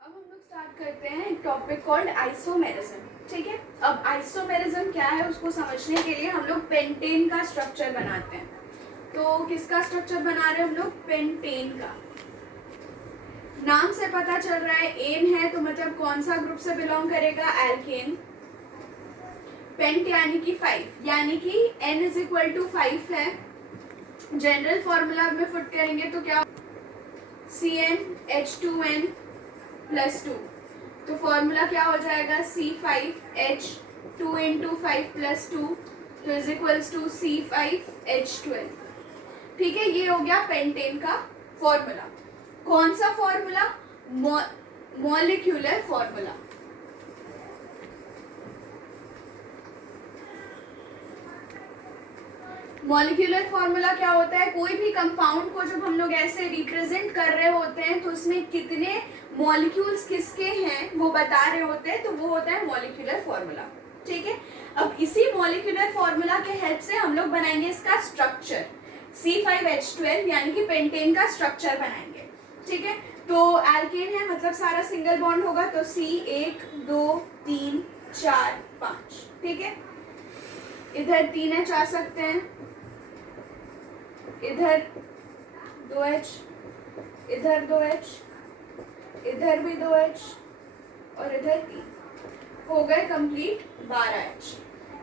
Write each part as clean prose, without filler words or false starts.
अब हम लोग स्टार्ट करते हैं एक टॉपिक कॉल्ड आइसोमेरिज्म। ठीक है, अब आइसोमेरिज्म क्या है उसको समझने के लिए हम लोग पेंटेन का स्ट्रक्चर बनाते हैं। तो किसका स्ट्रक्चर बना रहे हैं हम लोग? पेंटेन का। नाम से पता चल रहा है एन है, तो मतलब कौन सा ग्रुप से बिलोंग करेगा? एल्केन। पेंट यानी कि 5, यानी कि n इज इक्वल टू 5 है। जनरल फॉर्मूला में फुट करेंगे तो क्या? CnH2n plus 2। तो फॉर्मूला क्या हो जाएगा? C5H2 इंटू 5 प्लस 2 तो इज इक्वल्स टू C5H12। ठीक है, ये हो गया पेंटेन का फॉर्मूला। कौन सा formula? Molecular formula. Molecular formula क्या होता है? कोई भी कंपाउंड को जब हम लोग ऐसे रिप्रेजेंट कर रहे होते हैं तो उसमें कितने मॉलिक्यूल्स किसके हैं वो बता रहे होते हैं, तो वो होता है मॉलिक्यूलर फॉर्मूला। ठीक है, अब इसी मॉलिक्यूलर फॉर्मूला के हेल्प से हम लोग बनाएंगे इसका स्ट्रक्चर। C5H12 यानी कि पेंटेन का स्ट्रक्चर बनाएंगे। ठीक है, तो एल्केन है मतलब सारा सिंगल बॉन्ड होगा, तो C 1 2 3 4 5। ठीक है, इधर 3H आ सकते हैं, इधर 2H, इधर 2H, इधर भी 2H और इधर 3। हो गए कंप्लीट 12H।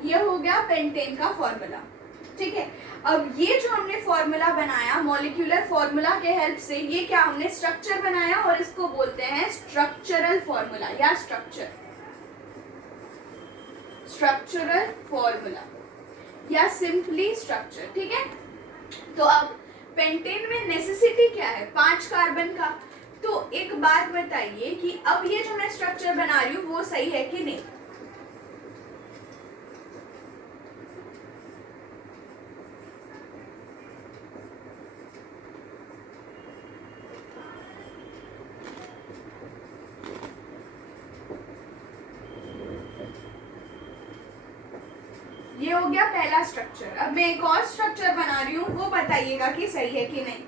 ये हो गया पेंटेन का फॉर्मूला। ठीक है, अब ये जो हमने फॉर्मूला बनाया मॉलिक्यूलर फॉर्मूला के हेल्प से, ये क्या हमने स्ट्रक्चर बनाया और इसको बोलते हैं स्ट्रक्चरल फॉर्मूला या स्ट्रक्चरल फॉर्मूला या सिंपली स्ट्रक्चर। ठीक है, तो अब पेंटेन में नेसेसिटी क्या है? 5 कार्बन का। तो एक बात बताइए कि अब ये जो मैं स्ट्रक्चर बना रही हूँ वो सही है कि नहीं? ये हो गया पहला स्ट्रक्चर। अब मैं एक और स्ट्रक्चर बना रही हूँ, वो बताइएगा कि सही है कि नहीं।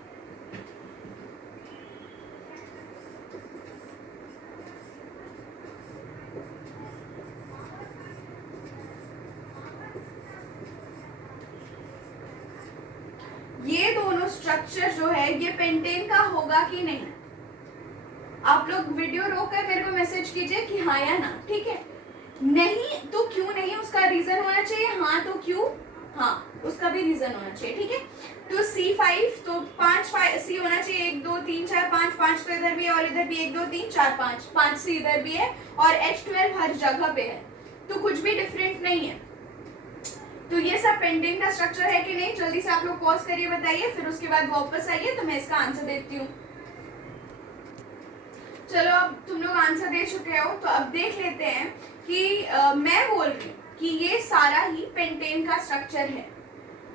ये दोनों स्ट्रक्चर जो है ये पेंटेन का होगा कि नहीं? आप लोग वीडियो रोककर मेरे को मैसेज कीजिए कि हाँ या ना। ठीक है, नहीं तो क्यों नहीं, उसका रीजन होना चाहिए। हाँ तो क्यों? हाँ, उसका भी रीजन होना चाहिए। ठीक है, तो C5 तो 5 C होना चाहिए, 1 2 3 4 5। 5 तो इधर भी है और इधर भी 1 2 3 4 5। 5 C इधर भी है और H12 हर जगह पे है, तो कुछ भी डिफरेंट नहीं है। तो ये सब पेंटेन का स्ट्रक्चर है कि नहीं? जल्दी से आप लोग पॉज करिए, बताइए, फिर उसके बाद वापस आइए तो मैं इसका आंसर देती हूँ। चलो, अब तुम लोग आंसर दे चुके हो तो अब देख लेते हैं कि मैं बोल रही हूँ कि ये सारा ही पेंटेन का स्ट्रक्चर है,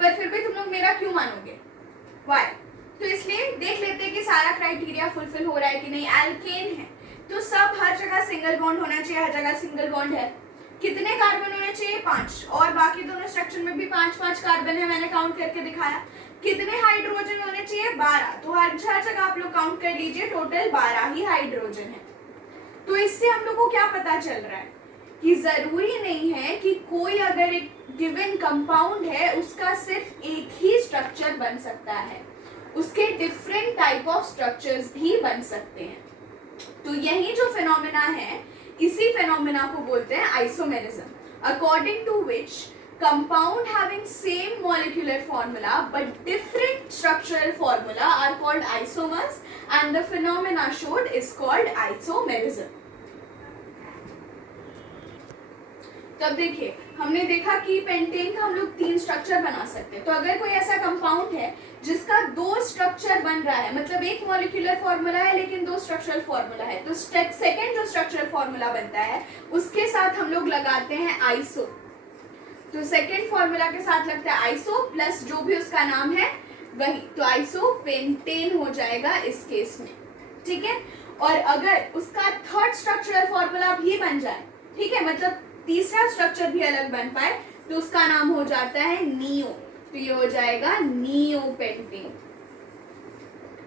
पर फिर भी तुम लोग मेरा क्यों मानोगे? वाई? तो इसलिए देख लेते हैं कि सारा क्राइटेरिया फुलफिल हो रहा है कि नहीं। एल्केन है तो सब हर जगह सिंगल बॉन्ड होना चाहिए, हर जगह सिंगल बॉन्ड है। कितने कार्बन होने चाहिए? 5, और बाकी दोनों स्ट्रक्चर में भी 5 कार्बन है, मैंने काउंट करके दिखाया। कितने हाइड्रोजन होने चाहिए? 12। तो हर जगह आप लोग काउंट कर लीजिए, टोटल 12 ही हाइड्रोजन है। तो इससे हम लोग को क्या पता चल रहा है कि जरूरी नहीं है कि कोई अगर एक गिवन कंपाउंड है उसका सिर्फ एक ही स्ट्रक्चर बन सकता है, उसके डिफरेंट टाइप ऑफ स्ट्रक्चर्स भी बन सकते हैं। तो यही जो फिनोमेना है, इसी फिनोमेना को बोलते हैं isomerism, according to which compound having same molecular formula but different structural formula are called isomers and the phenomena showed is called isomerism. तो अब देखिए, हमने देखा कि पेंटेन का हम लोग 3 स्ट्रक्चर बना सकते हैं। तो अगर कोई ऐसा कंपाउंड है जिसका 2 स्ट्रक्चर बन रहा है, मतलब एक मॉलिक्यूलर फॉर्मूला है लेकिन 2 स्ट्रक्चरल फॉर्मूला है, तो सेकंड जो स्ट्रक्चरल फॉर्मूला बनता है उसके साथ हम लोग लगाते हैं आइसो। तो सेकेंड फॉर्मूला के साथ लगता है आइसो प्लस जो भी उसका नाम है वही, तो आइसो पेंटेन हो जाएगा इस केस में। ठीक है, और अगर उसका थर्ड स्ट्रक्चरल फॉर्मूला भी बन जाए, ठीक है, मतलब तीसरा स्ट्रक्चर भी अलग बन पाए, तो उसका नाम हो जाता है नियो। तो ये हो जाएगा नियो पेंटेन।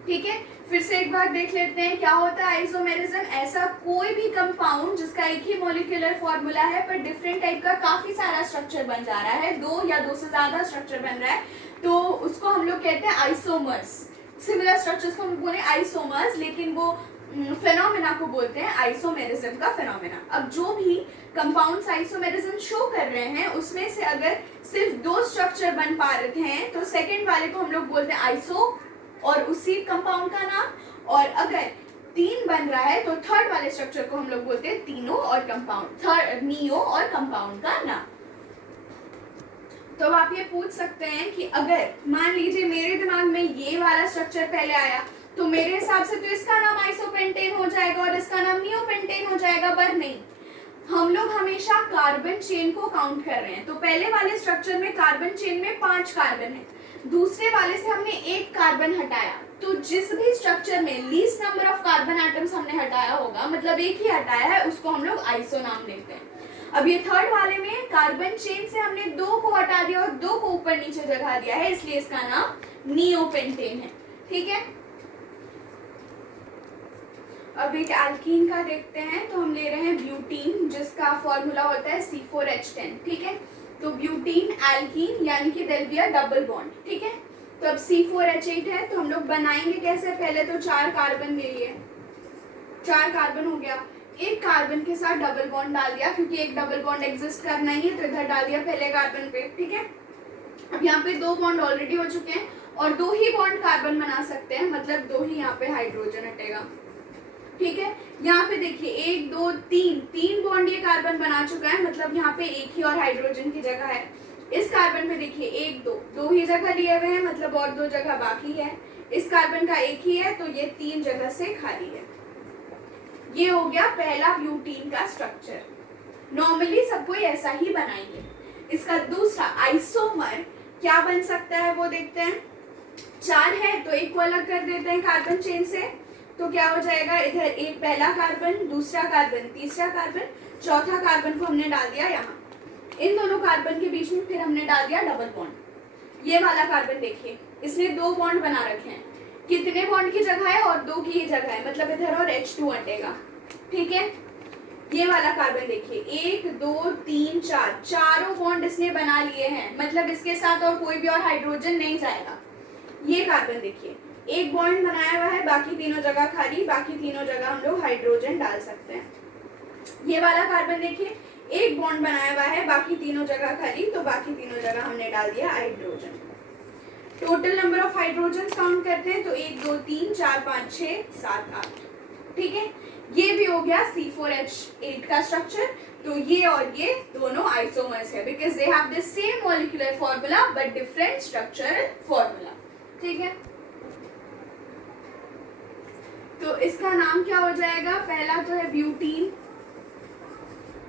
ठीक है, फिर से एक बार देख लेते हैं क्या होता है आइसोमेरिज्म। ऐसा कोई भी कंपाउंड जिसका एक ही मॉलिक्यूलर फॉर्मूला है पर डिफरेंट टाइप का काफी सारा स्ट्रक्चर बन जा रहा है, दो या दो से ज्यादा स्ट्रक्चर बन रहा है, तो उसको हम लोग कहते हैं आइसोमर्स। सिमिलर स्ट्रक्चर्स को हम बोले आइसोमर्स, लेकिन वो फेनोमेना को बोलते हैं आइसोमेरिज्म का फेनोमेना। अब जो भी कंपाउंड्स आइसोमेरिज्म शो कर रहे हैं उसमें से अगर सिर्फ दो स्ट्रक्चर बन पा रहे हैं तो सेकंड वाले को हम लोग बोलते हैं आइसो और उसी कंपाउंड का नाम, और अगर तीन बन रहा है तो थर्ड वाले स्ट्रक्चर को हम लोग बोलते हैं तीनों और कंपाउंड, थर्ड नियो और कंपाउंड का नाम। तो आप ये पूछ सकते हैं कि अगर मान लीजिए मेरे दिमाग में ये वाला स्ट्रक्चर पहले आया तो मेरे हिसाब से तो इसका नाम आइसोपेंटेन हो जाएगा और इसका नाम नियोपेंटेन हो जाएगा, पर नहीं, हम लोग हमेशा कार्बन चेन को काउंट कर रहे हैं। तो पहले वाले स्ट्रक्चर में कार्बन चेन में 5 कार्बन है, दूसरे वाले से हमने 1 कार्बन हटाया, तो जिस भी स्ट्रक्चर में least number of carbon atoms हमने हटाया होगा, मतलब एक ही हटाया है, उसको हम लोग आइसो नाम देते हैं। अब ये थर्ड वाले में कार्बन चेन से हमने 2 को हटा दिया और 2 को ऊपर नीचे जगह दिया है, इसलिए इसका नाम नियोपेंटेन है। ठीक है, अब एक एल्कीन का देखते हैं, तो हम ले रहे हैं ब्यूटीन जिसका फॉर्मूला होता है C4H10। ठीक है, तो ब्यूटीन एल्कीन यानी कि there be a double bond. ठीक है, तो अब C4H8 है, तो हम लोग बनाएंगे कैसे, पहले तो 4 कार्बन ले लिए, 4 कार्बन हो गया, एक कार्बन के साथ डबल बॉन्ड डाल दिया क्योंकि एक डबल बॉन्ड एग्जिस्ट करना ही है, तो इधर डाल दिया पहले कार्बन पे। ठीक है, अब यहाँ पे 2 बॉन्ड ऑलरेडी हो चुके हैं और 2 ही बॉन्ड कार्बन बना सकते हैं, मतलब 2 ही यहाँ पे हाइड्रोजन हटेगा। ठीक है, यहाँ पे देखिए 1 2 3 बॉन्ड ये कार्बन बना चुका है, मतलब यहाँ पे एक ही और हाइड्रोजन की जगह है। इस कार्बन पे देखिए 1 2 ही जगह लिए हुए हैं, मतलब और 2 जगह बाकी है। इस कार्बन का एक ही है, तो ये 3 जगह से खाली है। ये हो गया पहला ब्यूटीन का स्ट्रक्चर। नॉर्मली सब कोई ऐसा ही बनाएंगे। इसका दूसरा आइसोमर क्या बन सकता है वो देखते हैं। 4 है तो एक को अलग कर देते हैं कार्बन चेन से, तो क्या हो जाएगा, इधर एक पहला कार्बन, दूसरा कार्बन, तीसरा कार्बन, चौथा कार्बन को हमने डाल दिया यहाँ। इन दोनों कार्बन के बीच में फिर हमने डाल दिया डबल बॉन्ड। ये वाला कार्बन देखिए, इसने 2 बॉन्ड बना रखे हैं, कितने बॉन्ड की जगह है, और 2 की जगह है, मतलब इधर और H2 हटेगा। ठीक है, ये वाला कार्बन देखिए 1 2 3 4, चारों बॉन्ड इसने बना लिए हैं, मतलब इसके साथ और कोई भी और हाइड्रोजन नहीं जाएगा। ये कार्बन देखिए 1 बॉन्ड बनाया हुआ है, बाकी तीनों जगह खाली, बाकी तीनों जगह हम लोग हाइड्रोजन डाल सकते हैं। ये वाला कार्बन देखिए 1 बॉन्ड बनाया हुआ है, बाकी तीनों जगह खाली, तो बाकी तीनों जगह हमने डाल दिया hydrogen. Total number of hydrogen count करते हैं तो 1 2 3 4 5 6 7 8। ठीक है, ये भी हो गया C4H8 का स्ट्रक्चर। तो ये और ये दोनों आइसोमर्स है because they have the same molecular formula but different structural formula. ठीक है, तो इसका नाम क्या हो जाएगा, पहला तो है ब्यूटीन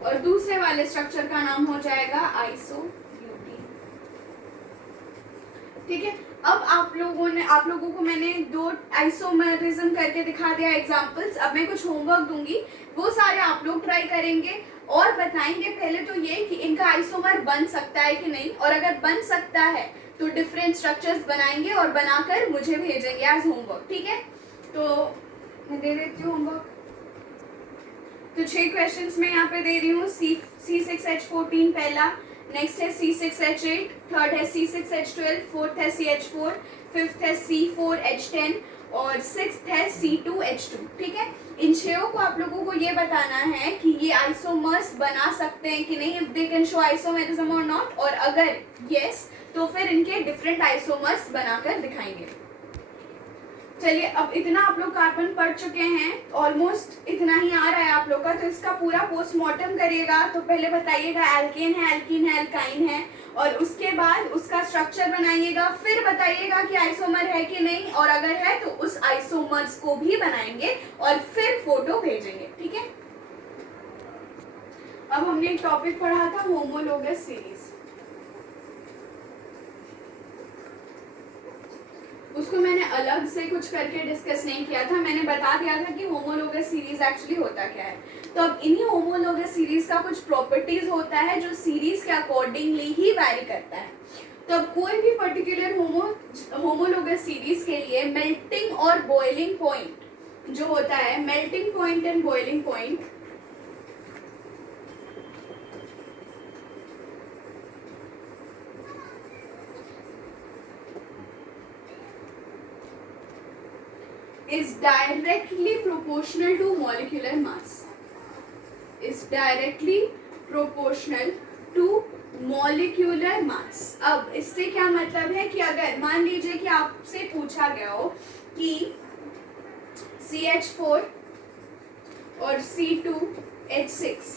और दूसरे वाले स्ट्रक्चर का नाम हो जाएगा आइसोब्यूटीन। ठीक है, अब आप लोगों को मैंने 2 आइसोमेरिज्म करके दिखा दिया एग्जांपल्स। अब मैं कुछ होमवर्क दूंगी, वो सारे आप लोग ट्राई करेंगे और बताएंगे पहले तो ये कि इनका आइसोमर बन सकता है कि नहीं, और अगर बन सकता है तो डिफरेंट स्ट्रक्चर्स बनाएंगे और बनाकर मुझे भेजेंगे एज होमवर्क। ठीक है, तो मैं दे देती हूँ होमवर्क। तो 6 क्वेश्चंस मैं यहाँ पे दे रही हूँ। C6H14 पहला, नेक्स्ट है C6H8, थर्ड है C6H12, फोर्थ है CH4, फिफ्थ है C4H10 और सिक्स्थ है C2H2। ठीक है, इन 6 को आप लोगों को ये बताना है कि ये आइसोमर्स बना सकते हैं कि नहीं, if they can show isomerism और नॉट, और अगर यस तो फिर इनके डिफरेंट आइसोमर्स बनाकर दिखाएंगे। चलिए, अब इतना आप लोग कार्बन पढ़ चुके हैं, ऑलमोस्ट इतना ही आ रहा है आप लोग का, तो इसका पूरा पोस्टमार्टम करिएगा। तो पहले बताइएगा एल्केन है, एल्कीन है, एल्काइन है, और उसके बाद उसका स्ट्रक्चर बनाइएगा, फिर बताइएगा कि आइसोमर है कि नहीं, और अगर है तो उस आइसोमर्स को भी बनाएंगे और फिर फोटो भेजेंगे। ठीक है, अब हमने एक टॉपिक पढ़ा था होमोलोगस सीरीज, उसको मैंने अलग से कुछ करके डिस्कस नहीं किया था। मैंने बता दिया था कि होमोलोगस सीरीज एक्चुअली होता क्या है। तो अब इन्हीं होमोलोगस सीरीज का कुछ प्रॉपर्टीज होता है जो सीरीज के अकॉर्डिंगली ही वैरी करता है। तब कोई भी पर्टिकुलर होमोलोगस सीरीज के लिए मेल्टिंग और बॉइलिंग पॉइंट जो होता है, melting point and boiling point is directly proportional to molecular mass, is directly proportional to molecular mass। अब इससे क्या मतलब है कि अगर मान लीजिए कि आपसे पूछा गया हो कि CH4 और C2H6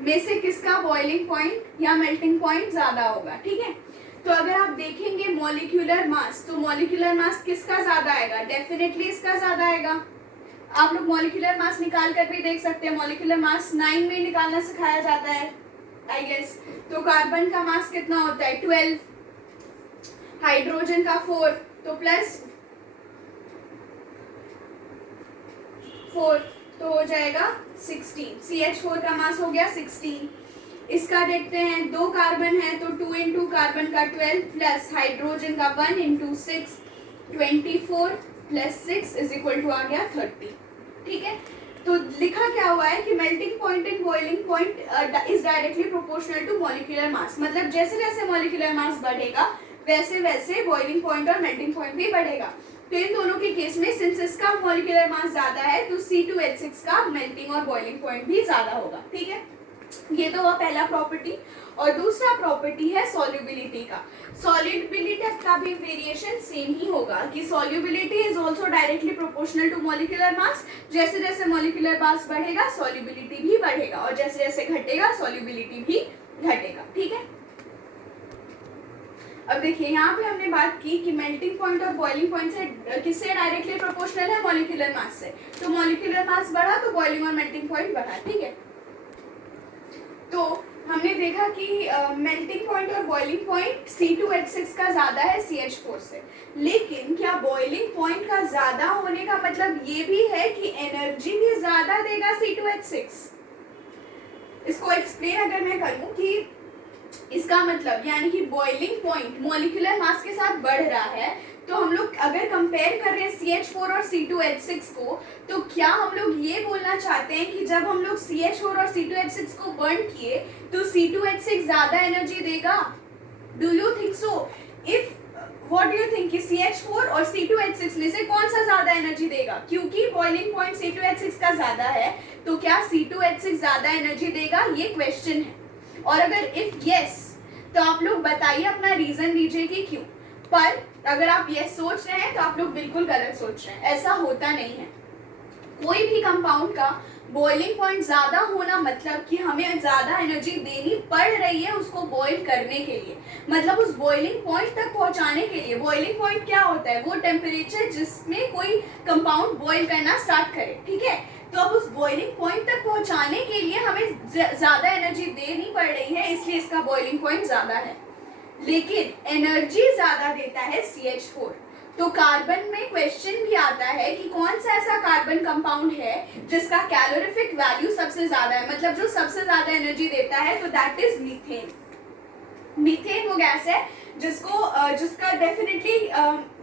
में से किसका बॉइलिंग पॉइंट या मेल्टिंग पॉइंट ज़्यादा होगा, ठीक है। तो अगर आप देखेंगे मॉलिक्यूलर मास, तो मॉलिक्यूलर मास किसका ज़्यादा आएगा, डेफिनेटली इसका ज़्यादा आएगा। आप लोग मॉलिक्यूलर मास निकाल कर भी देख सकते हैं, मॉलिक्यूलर मास 9 में निकालना सिखाया जाता है आई गेस। तो कार्बन का मास कितना होता है 12, हाइड्रोजन का 4, तो प्लस 4 तो हो जाएगा 16। CH4 का मास हो गया 16। इसका देखते हैं, 2 कार्बन है तो 2 इंटू कार्बन का 12 प्लस हाइड्रोजन का 1 into 6 24 plus 6 is equal to आ गया 30, ठीक है। तो लिखा क्या हुआ है कि melting point and boiling point is directly proportional to molecular mass, मतलब जैसे जैसे मॉलिक्यूलर मास बढ़ेगा वैसे वैसे बॉइलिंग पॉइंट और मेल्टिंग पॉइंट भी बढ़ेगा। तो इन दोनों के केस में सिंस इसका मॉलिक्यूलर मास ज्यादा है तो C2H6 का मेल्टिंग और बॉइलिंग पॉइंट भी ज्यादा होगा, ठीक है। ये तो हुआ पहला प्रॉपर्टी। और दूसरा प्रॉपर्टी है सॉल्युबिलिटी का। सॉल्युबिलिटी का भी वेरिएशन सेम ही होगा कि solubility is also directly proportional to molecular mass. जैसे जैसे मॉलिक्यूलर मास बढ़ेगा सॉल्युबिलिटी भी बढ़ेगा और जैसे जैसे घटेगा सॉल्युबिलिटी भी घटेगा, ठीक है। अब देखिए यहाँ पे हमने बात की कि मेल्टिंग पॉइंट और बॉइलिंग पॉइंट से किससे डायरेक्टली प्रोपोर्शनल है, मॉलिक्यूलर मास से। तो मॉलिक्यूलर मास बढ़ा तो बॉइलिंग और मेल्टिंग पॉइंट बढ़ा, ठीक है। तो हमने देखा कि मेल्टिंग पॉइंट और बॉइलिंग पॉइंट C2H6 का ज़्यादा है CH4 से, लेकिन क्या बॉइलिंग पॉइंट का ज़्यादा होने का मतलब ये भी है कि एनर्जी भी ज़्यादा देगा C2H6। इसको एक्सप्लेन अगर मैं करूँ कि इसका मतलब यानी कि बॉइलिंग पॉइंट मॉलिक्यूलर मास के साथ बढ़ रहा है, तो हम लोग अगर कंपेयर कर रहे हैं CH4 और C2H6 को, तो क्या हम लोग ये बोलना चाहते हैं कि जब हम लोग CH4 और C2H6 को बर्न किए तो C2H6 ज्यादा एनर्जी देगा? Do you think so? If what do you think कि CH4 और C2H6 में से कौन सा ज्यादा एनर्जी देगा? क्योंकि बॉइलिंग पॉइंट C2H6 का ज्यादा है तो क्या C2H6 ज्यादा एनर्जी देगा, ये क्वेश्चन है। और अगर इफ यस तो आप लोग बताइए, अपना रीजन दीजिए कि क्यों। पर अगर आप ये सोच रहे हैं तो आप लोग बिल्कुल गलत सोच रहे हैं, ऐसा होता नहीं है। कोई भी कंपाउंड का बॉइलिंग पॉइंट ज्यादा होना मतलब कि हमें ज्यादा एनर्जी देनी पड़ रही है उसको बॉईल करने के लिए, मतलब उस बॉइलिंग पॉइंट तक पहुंचाने के लिए। बॉइलिंग पॉइंट क्या होता है? वो टेम्परेचर जिसमें कोई कंपाउंड बॉईल करना स्टार्ट करे, ठीक है। तो अब उस बॉइलिंग पॉइंट तक पहुंचाने के लिए हमें ज्यादा एनर्जी देनी पड़ रही है, इसलिए इसका बॉइलिंग पॉइंट ज्यादा है। लेकिन एनर्जी ज्यादा देता है CH4। तो कार्बन में क्वेश्चन भी आता है कि कौन सा ऐसा कार्बन कंपाउंड है जिसका कैलोरीफिक वैल्यू सबसे ज्यादा है, मतलब जो सबसे ज्यादा एनर्जी देता है, तो दैट इज मीथेन। मीथेन वो गैस है जिसका डेफिनेटली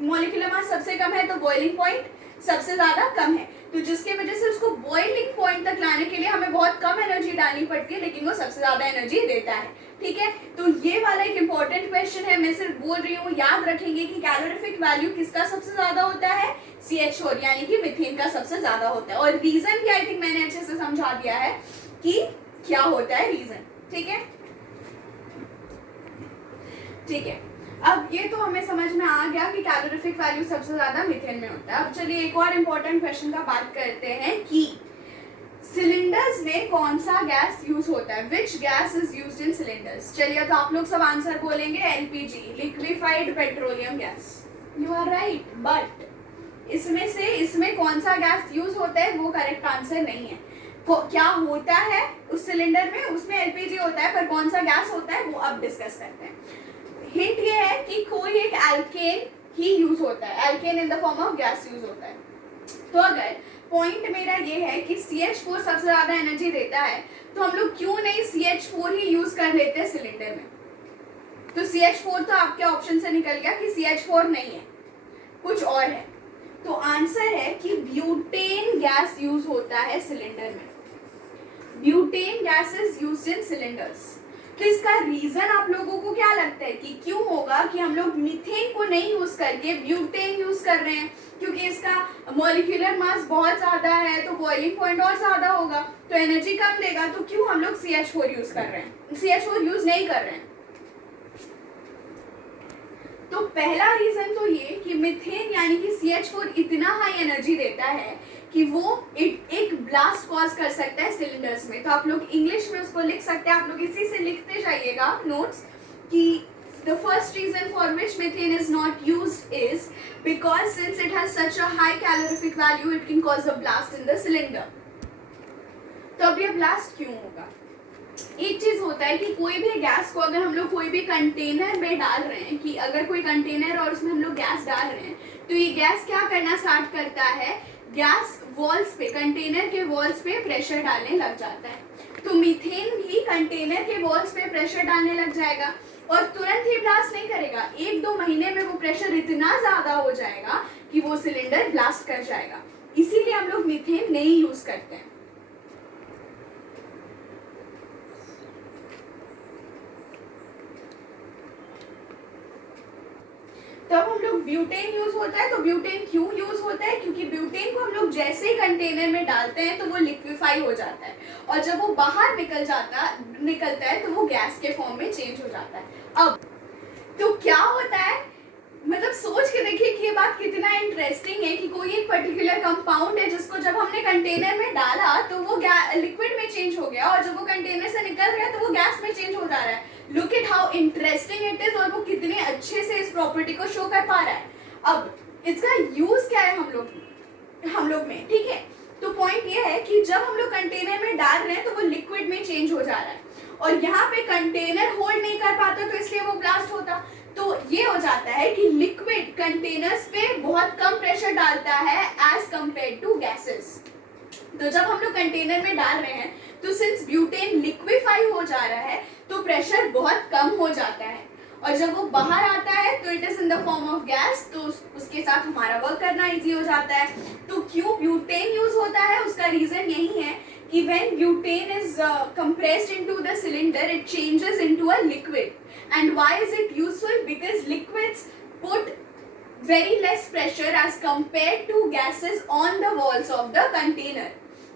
मॉलिक्यूलर मास सबसे कम है तो बॉइलिंग पॉइंट सबसे ज्यादा कम है, तो जिसकी वजह से उसको बॉइलिंग पॉइंट तक लाने के लिए हमें बहुत कम एनर्जी डालनी पड़ती है, लेकिन वो सबसे ज्यादा एनर्जी देता है, ठीक है। तो ये वाला एक इंपॉर्टेंट क्वेश्चन है, मैं सिर्फ बोल रही हूँ, याद रखेंगे कि कैलोरीफिक वैल्यू किसका सबसे ज्यादा होता है? CH4 यानी कि मीथेन का सबसे ज्यादा होता है। और रीजन भी आई थिंक मैंने अच्छे से समझा दिया है कि क्या होता है रीजन, ठीक है। ठीक है, अब ये तो हमें समझ में आ गया कि कैलोरीफिक वैल्यू सबसे ज्यादा मीथेन में होता है। अब चलिए एक और इम्पोर्टेंट क्वेश्चन का बात करते हैं कि सिलेंडर्स में कौन सा गैस यूज होता है, which gas is used in cylinders. चलिए तो आप लोग सब आंसर बोलेंगे LPG, liquefied petroleum gas. You are right, but इसमें कौन सा गैस यूज होता है वो करेक्ट आंसर नहीं है। क्या होता है उस सिलेंडर में? उसमें LPG होता है, पर कौन सा गैस होता है वो अब डिस्कस करते हैं। हिंट ये है कि कोई एक एल्केन ही यूज होता है, alkane in the form of gas use होता है। तो अगर पॉइंट मेरा ये है कि CH4 सबसे ज्यादा एनर्जी देता है, तो हम लोग क्यों नहीं CH4 ही यूज कर लेते हैं सिलेंडर में? तो CH4 तो आपके ऑप्शन से निकल गया कि CH4 नहीं है, कुछ और है। तो आंसर है कि ब्यूटेन गैस यूज होता है सिलेंडर में। Butane gas is used in cylinders. तो इसका रीजन आप लोगों को क्या लगता है कि क्यों होगा कि हम लोग मीथेन को नहीं यूज करके ब्यूटेन यूज कर रहे हैं? क्योंकि इसका मॉलिक्यूलर मास बहुत ज्यादा है, तो बॉइलिंग पॉइंट और ज्यादा होगा, तो एनर्जी कम देगा। तो क्यों हम लोग CH4 यूज कर रहे हैं, CH4 यूज नहीं कर रहे हैं? तो पहला रीजन तो ये कि मीथेन यानी कि CH4 इतना हाई एनर्जी देता है कि वो एक ब्लास्ट कॉज कर सकता है सिलेंडर्स में। तो आप लोग इंग्लिश में उसको लिख सकते हैं, आप लोग इसी से लिखते जाइएगा नोट्स कि the first reason for which methane is not used is because since it has such a high calorific value it can cause a blast in the cylinder। तो अब ये ब्लास्ट क्यों होगा? एक चीज होता है कि कोई भी गैस को अगर हम लोग कोई भी कंटेनर में डाल रहे हैं, कि अगर कोई कंटेनर और उसमें हम लोग गैस डाल रहे हैं, तो ये गैस क्या करना स्टार्ट करता है, गैस वॉल्स पे, कंटेनर के वॉल्स पे प्रेशर डालने लग जाता है। तो मीथेन भी कंटेनर के वॉल्स पे प्रेशर डालने लग जाएगा और तुरंत ही ब्लास्ट नहीं करेगा, 1-2 महीने में वो प्रेशर इतना ज्यादा हो जाएगा कि वो सिलेंडर ब्लास्ट कर जाएगा। इसीलिए हम लोग मीथेन नहीं यूज करते हैं। तब हम लोग ब्यूटेन यूज होता है। तो ब्यूटेन क्यों यूज होता है? क्योंकि ब्यूटेन को हम लोग जैसे ही कंटेनर में डालते हैं तो वो लिक्विफाई हो जाता है और जब वो बाहर निकलता है तो वो गैस के फॉर्म में चेंज हो जाता है। अब तो क्या होता है, मतलब सोच के देखिए कि ये बात कितना इंटरेस्टिंग है कि कोई एक पर्टिकुलर कंपाउंड है जिसको जब हमने कंटेनर में डाला तो वो लिक्विड में चेंज हो गया और जब वो कंटेनर से निकल गया तो वो गैस में चेंज हो जा रहा है। Look it how interesting it is, और वो कितने अच्छे से इस प्रॉपर्टी को शो कर पा रहा है। अब इसका यूज क्या है हम लोग में, ठीक है? तो पॉइंट ये है कि जब हम लोग कंटेनर में डाल रहे हैं तो वो लिक्विड में चेंज हो जा रहा है और यहाँ पे कंटेनर होल्ड नहीं कर पाता तो इसलिए वो ब्लास्ट होता। तो ये हो जाता है कि लिक्विड कंटेनर्स पे बहुत कम प्रेशर डालता है एज कंपेयर टू गैसेस। तो जब हम लोग कंटेनर में डाल रहे हैं तो सिंस ब्यूटेन लिक्विफाई हो जा रहा है तो प्रेशर बहुत कम हो जाता है और जब वो बाहर आता है तो it is in the form of gas, तो उसके साथ हमारा वर्क करना इजी हो जाता है। तो क्यों ब्यूटेन यूज होता है, उसका रीजन यही है कि when butane is compressed into the cylinder it changes into a liquid, and why is it useful? Because liquids put very less pressure as compared to gases on the walls of the container,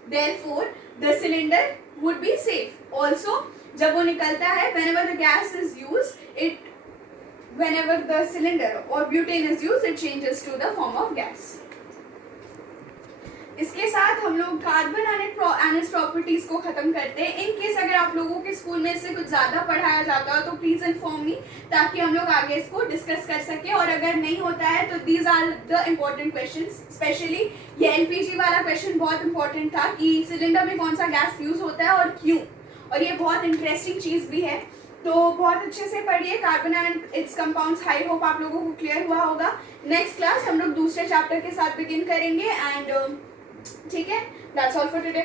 therefore the cylinder would be safe. Also जब वो निकलता है, whenever the gas is used, whenever the cylinder or butane is used it changes to the form of gas। इसके साथ हम लोग carbon एनिस properties को खत्म करते हैं। इन केस अगर आप लोगों के स्कूल में इससे कुछ ज्यादा पढ़ाया जाता हो तो प्लीज इन्फॉर्म मी, ताकि हम लोग आगे इसको डिस्कस कर सके। और अगर नहीं होता है तो these are the important questions. Specially ये एलपीजी वाला क्वेश्चन बहुत इंपॉर्टेंट था कि सिलेंडर में कौन सा गैस यूज होता है और क्यों, और ये बहुत इंटरेस्टिंग चीज भी है। तो बहुत अच्छे से पढ़िए carbon and it's compounds. I hope आप लोगों को क्लियर हुआ होगा। नेक्स्ट क्लास हम लोग दूसरे चैप्टर के साथ बिगिन करेंगे एंड ठीक है, दैट्स ऑल फॉर टुडे।